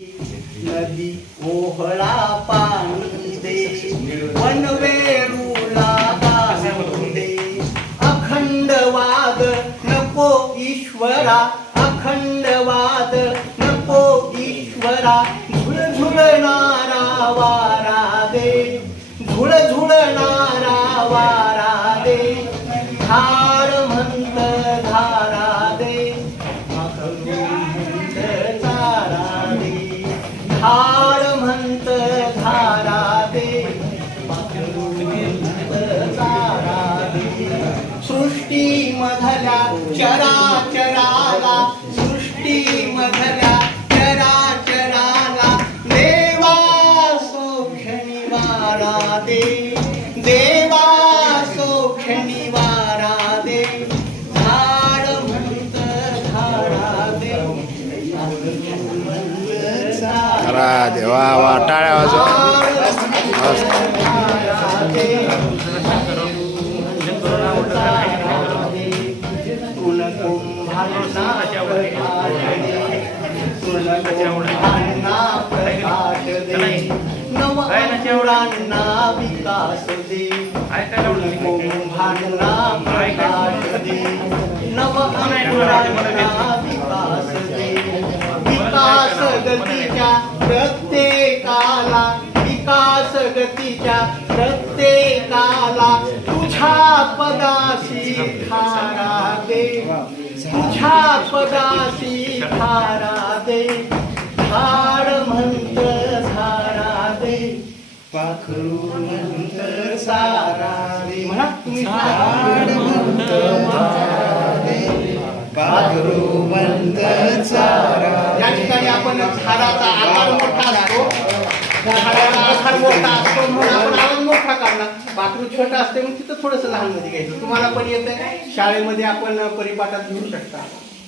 नदी ओहळा पाणी दे वनवेरूला पाणी दे अखंड वाद नको ईश्वरा अखंड वाद नको ईश्वरा. झुळ झुळणारा वारा दे झुळ झुळणारा धार म्हणत धारा दे म्हणत तारा दे सृष्टी मधल्या चराचराला सृष्टी मधल्या चराचराला देवा सोक्षणी निवारा दे देवा सोक्षणी देवा वा टाळ्या वाजवा. नवरांना विकास दे. कुंभांना प्रकाश दे. नव अंकुरांना विकास दे विकास गतीच्या प्रत्येकाला विकास गतीच्या प्रत्येकाला तुझ्या पदाशी थारा दे तुझ्या पदाशी थारा दे धार म्हणत धारा दे पाखरू म्हणत सारा दे म्हणा तुम्ही. या ठिकाणी आपण झाडाचा आकार मोठा असतो. झाडाचा आकार मोठा असतो म्हणून आपण आवाज मोठा काढला पाखरू छोटा असते मग तिथं थोडंसं लहानमध्ये घ्यायचं. तुम्हाला पण येतंय. शाळेमध्ये आपण परिपाठात घेऊ शकता.